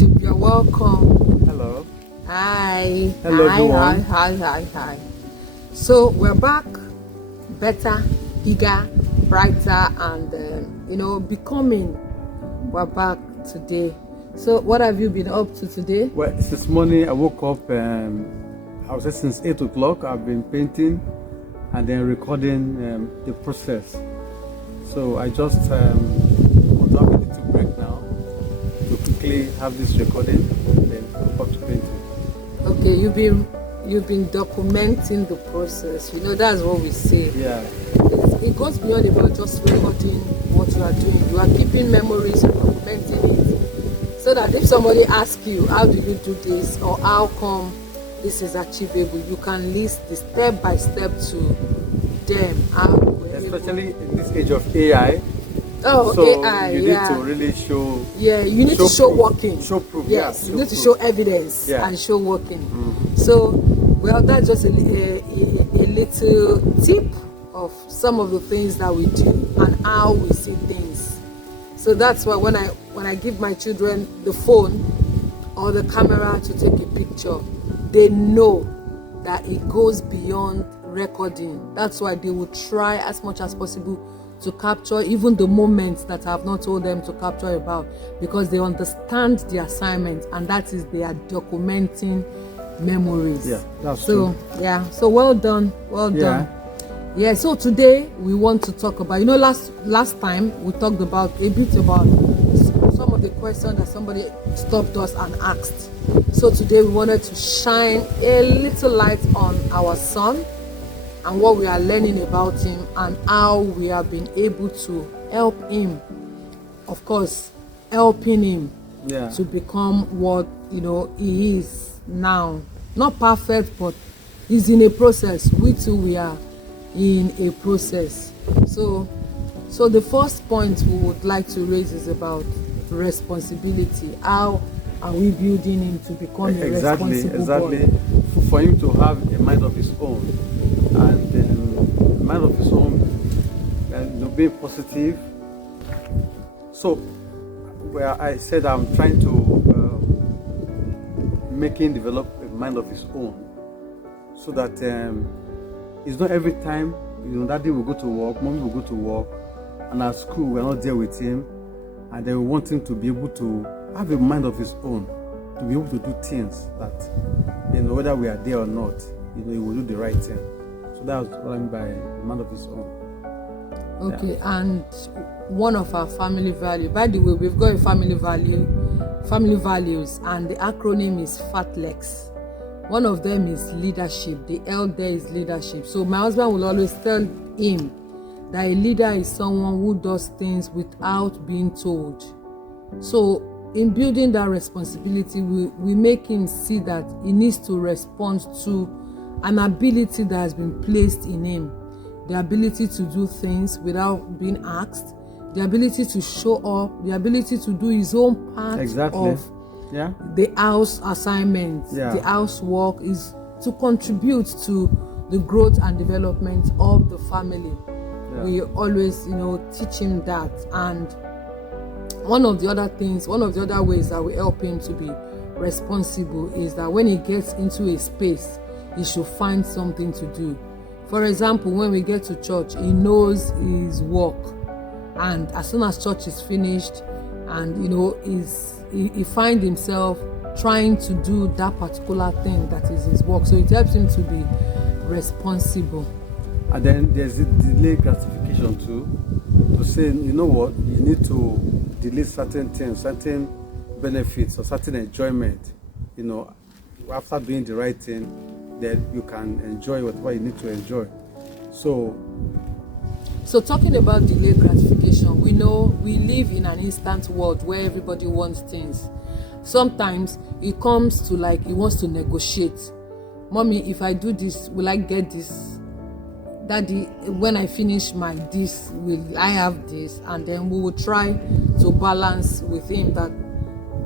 YouTube. You're welcome. Hello. Hi. Hello, everyone. Hi. So we're back, better, bigger, brighter, and becoming. We're back today. So what have you been up to today? Well, this morning I woke up. I was since 8 o'clock. I've been painting and then recording the process. So I just want to have a little break now to quickly have this recording and then go back to painting. Okay, you've been documenting the process. That's what we say. Yeah. It goes beyond about just recording what you are doing. You are keeping memories, documenting it, so that if somebody asks you, how do you do this, or how come this is achievable, you can list the step by step to them. Especially in this age of AI. Oh, so AI, you yeah. need to really show. Yeah, you need to show working. Show proof. Yes, yeah, you need to proof. show evidence and show working. Mm-hmm. So, well, that's just a little tip of some of the things that we do and how we see things. So that's why when I give my children the phone or the camera to take a picture, they know that it goes beyond recording. That's why they will try as much as possible to capture even the moments that I have not told them to capture about, because they understand the assignment, and that is they are documenting memories. Yeah, that's true. Yeah, so well done. Yeah, so today we want to talk about, last time we talked about a bit about some of the questions that somebody stopped us and asked. So today we wanted to shine a little light on our son and what we are learning about him and how we have been able to help him. Of course, helping him to become what he is now. Not perfect, but he's in a process. We too, we are in a process. So the first point we would like to raise is about responsibility. How are we building him to become a responsible boy? For him to have a mind of his own, and a mind of his own, and be positive. So, where I said I'm trying to make him develop a mind of his own, so that it's not every time daddy will go to work, mommy will go to work, and at school we're not there with him, and then we want him to be able to have a mind of his own, to be able to do things that, whether we are there or not, he will do the right thing. So that's what I mean by a mind of his own. Okay, and one of our family values, by the way, we've got a family values, and the acronym is FATLEX. One of them is leadership. The L there is leadership. So my husband will always tell him that a leader is someone who does things without being told. So in building that responsibility, we make him see that he needs to respond to an ability that has been placed in him. The ability to do things without being asked, the ability to show up, the ability to do his own part of the house assignments, the housework, is to contribute to the growth and development of the family. We always teach him that. And one of the other ways that we help him to be responsible is that when he gets into a space, he should find something to do. For example, when we get to church, he knows his work, and as soon as church is finished, and he finds himself trying to do that particular thing that is his work. So it helps him to be responsible. And then there's the delay gratification too, to say, you need to delay certain things, certain benefits, or certain enjoyment. After doing the right thing, then you can enjoy whatever you need to enjoy. So talking about delayed gratification, we know we live in an instant world where everybody wants things. Sometimes it comes to he wants to negotiate. Mommy, if I do this, will I get this? Daddy, when I finish my this, will I have this? And then we will try to balance with him that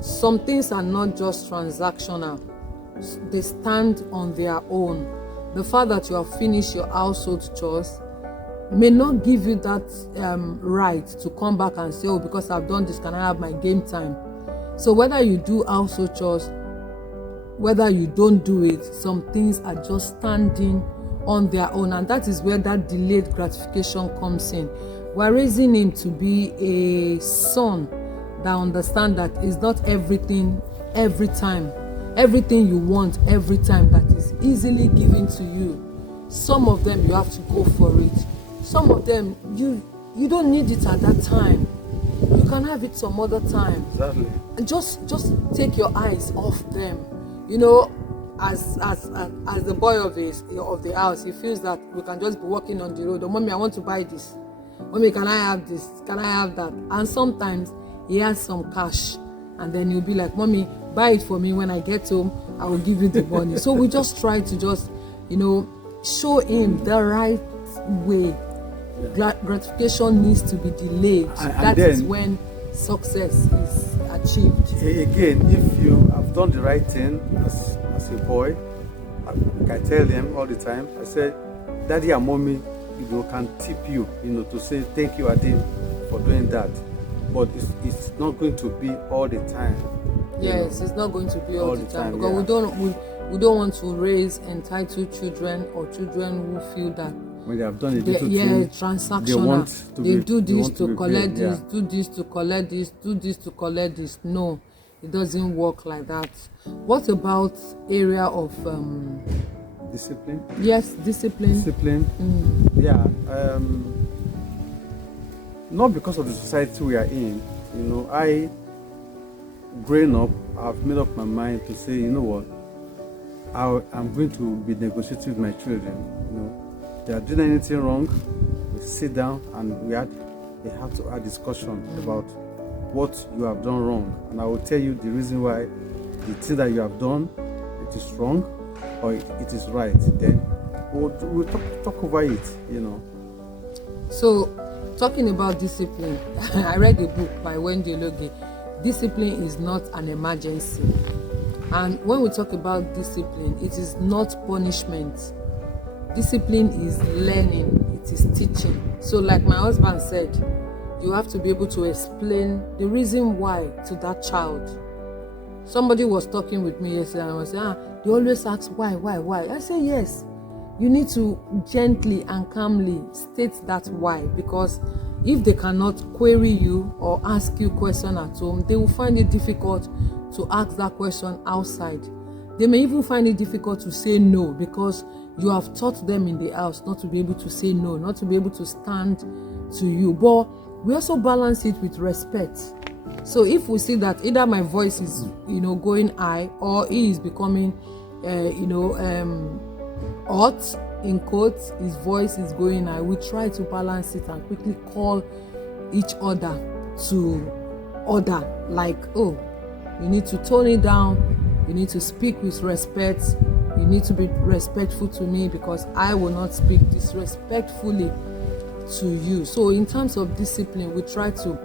some things are not just transactional. They stand on their own. The fact that you have finished your household chores may not give you that right to come back and say, because I've done this, can I have my game time? So whether you do household chores, whether you don't do it, some things are just standing on their own, and that is where that delayed gratification comes in. We're raising him to be a son that understands that it's not everything every time, everything you want every time that is easily given to you. Some of them you have to go for it. Some of them you don't need it at that time. You can have it some other time. Exactly. And just take your eyes off them. You know, as the boy of the house, he feels that we can just be walking on the road. Oh, mommy, I want to buy this. Mommy, can I have this? Can I have that? And sometimes he has some cash, and then he'll be like, mommy, buy it for me. When I get home, I will give you the money. So we just try to just, show him the right way. Gratification needs to be delayed. That is when success is achieved. Again, if you have done the right thing as a boy, I tell them all the time, I said, daddy and mommy, can tip you, to say thank you, Adi, for doing that. But it's not going to be all the time. Yes, it's not going to be all the time, because we don't want to raise entitled children or children who feel that when they have done a little thing, transactional. They do this to collect this, do this to collect this, do this to collect this. No, it doesn't work like that. What about area of discipline? Yes, discipline. Yeah. Not because of the society we are in. I, growing up, I've made up my mind to say, you know what, I'm going to be negotiating with my children. They are doing anything wrong, we sit down and we have to have discussion about what you have done wrong, and I will tell you the reason why the thing that you have done, it is wrong or it is right. Then we'll talk over it. So, talking about discipline, I read a book by Wendy Loge. Discipline is not an emergency, and when we talk about discipline, it is not punishment. Discipline is learning, it is teaching. So like my husband said, you have to be able to explain the reason why to that child. Somebody was talking with me yesterday and I was saying, they always ask why. I say yes. You need to gently and calmly state that why, because if they cannot query you or ask you a question at home, they will find it difficult to ask that question outside. They may even find it difficult to say no, because you have taught them in the house not to be able to say no, not to be able to stand to you. But we also balance it with respect. So if we see that either my voice is, going high, or he is becoming, hot, in quotes, his voice is going high, we try to balance it and quickly call each other to order. Like, oh, you need to tone it down. You need to speak with respect. You need to be respectful to me, because I will not speak disrespectfully to you. So in terms of discipline, we try to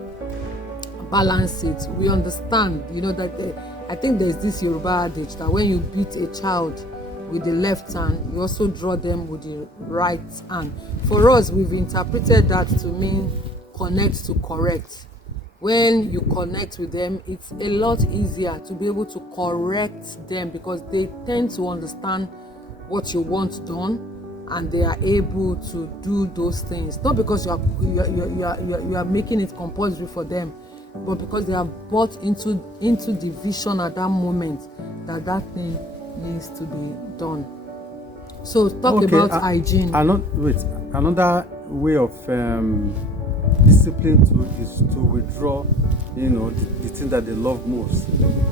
balance it. We understand, that I think there's this Yoruba adage that when you beat a child with the left hand, you also draw them with the right hand. For us, we've interpreted that to mean connect to correct. When you connect with them, it's a lot easier to be able to correct them, because they tend to understand what you want done, and they are able to do those things. Not because you are making it compulsory for them, but because they have bought into the vision at that moment that thing needs to be done. So talk about hygiene. Another way of discipline is to withdraw, the thing that they love most,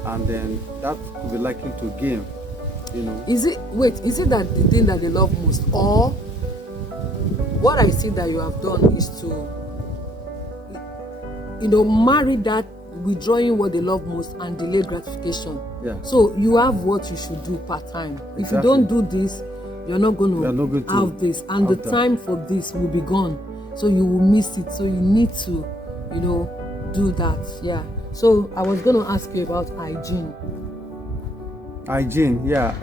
and then that could be likened to game. Is it that the thing that they love most, or what I see that you have done is to marry that withdrawing what they love most and delayed gratification. Yeah. So you have what you should do part time. Exactly. If you don't do this, you're not going to have this, and the time for this will be gone. So you will miss it. So you need to, do that. Yeah. So I was going to ask you about hygiene. Hygiene, yeah.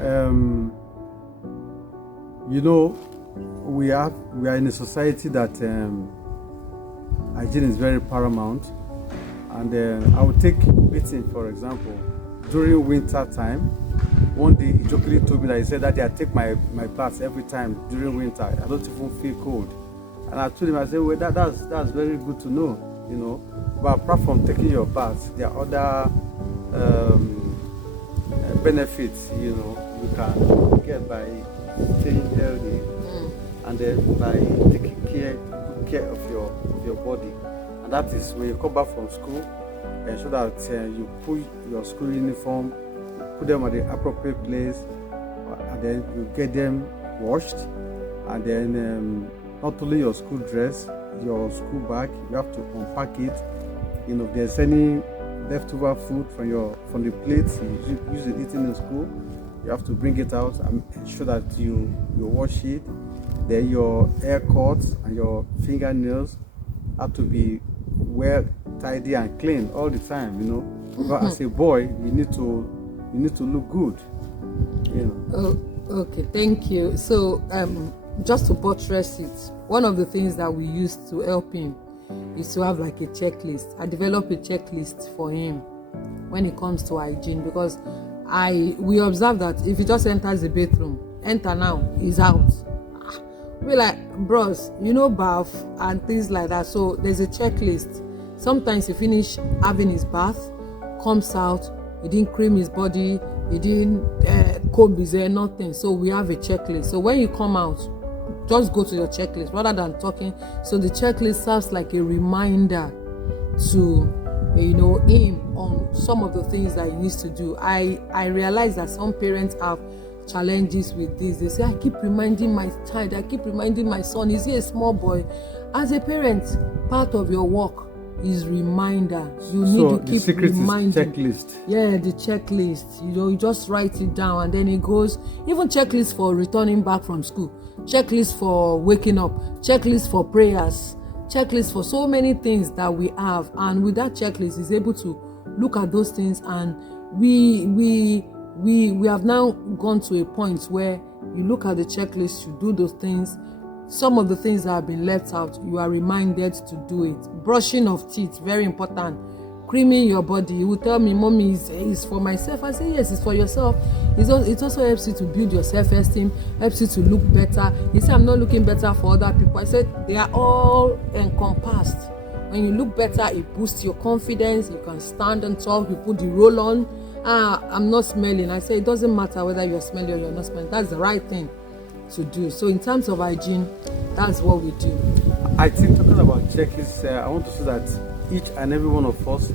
We are in a society that hygiene is very paramount, And then I would take bathing, for example, during winter time. One day he jokingly told me that he said that I take my bath every time during winter. I don't even feel cold. And I told him, I said, well, that's very good to know, you know. But apart from taking your bath, there are other benefits, you know, you can get by staying healthy, and then by taking good care of your body. And that is when you come back from school, ensure that you put your school uniform, put them at the appropriate place, and then you get them washed, and then not only your school dress, your school bag, you have to unpack it. You know, if there's any leftover food from the plates you usually eating in school, you have to bring it out and ensure that you wash it. Then your haircuts and your fingernails have to be well, tidy and clean all the time, you know. But as a boy, you need to look good, you know. Oh, okay, thank you. So just to buttress it, one of the things that we use to help him is to have like a checklist. I develop a checklist for him when it comes to hygiene, because we observe that if he just enters the bathroom, enter now, he's out. We're like, bros, you know, bath and things like that. So there's a checklist. Sometimes he finish having his bath, comes out, he didn't cream his body, he didn't comb his hair, nothing. So we have a checklist. So when you come out, just go to your checklist rather than talking. So the checklist serves like a reminder to, you know, him on some of the things that he needs to do. I realize that some parents have challenges with this. They say, I keep reminding my child, I keep reminding my son, is he a small boy? As a parent, part of your work is reminder. You need to keep reminding. Checklist. Yeah, the checklist. You know, you just write it down, and then it goes. Even checklist for returning back from school, checklist for waking up, checklist for prayers, checklist for so many things that we have. And with that checklist, is able to look at those things, and we have now gone to a point where you look at the checklist, you do those things. Some of the things that have been left out, you are reminded to do it. Brushing of teeth, very important. Creaming your body. You will tell me, Mommy, is for myself. I say, yes, it's for yourself. It also helps you to build your self-esteem, helps you to look better. You say, I'm not looking better for other people. I said, they are all encompassed. When you look better, it boosts your confidence. You can stand and talk. You put the roll on. I'm not smelling. I say, it doesn't matter whether you're smelling or you're not smelling. That's the right thing to do. So in terms of hygiene, that's what we do. I think, talking about checklists, I want to say that each and every one of us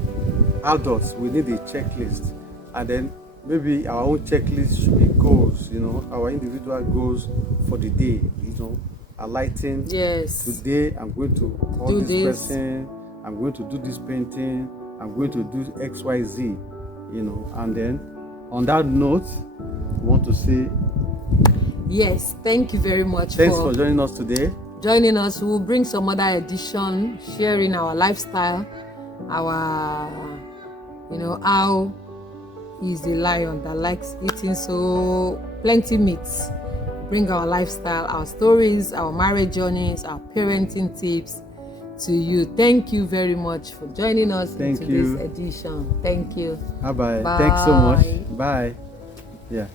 adults, we need a checklist, and then maybe our own checklist should be goals, you know, our individual goals for the day, you know, alighting. Yes, today I'm going to call this person, I'm going to do this painting, I'm going to do XYZ, you know. And then on that note, we want to say yes, thank you very much. Thanks for joining us today. Joining us, we'll bring some other edition, sharing our lifestyle, our, you know, how he's a lion that likes eating so plenty meats. Bring our lifestyle, our stories, our marriage journeys, our parenting tips to you. Thank you very much for joining us into this edition. Thank you. Bye-bye. Thanks so much. Bye. Yeah.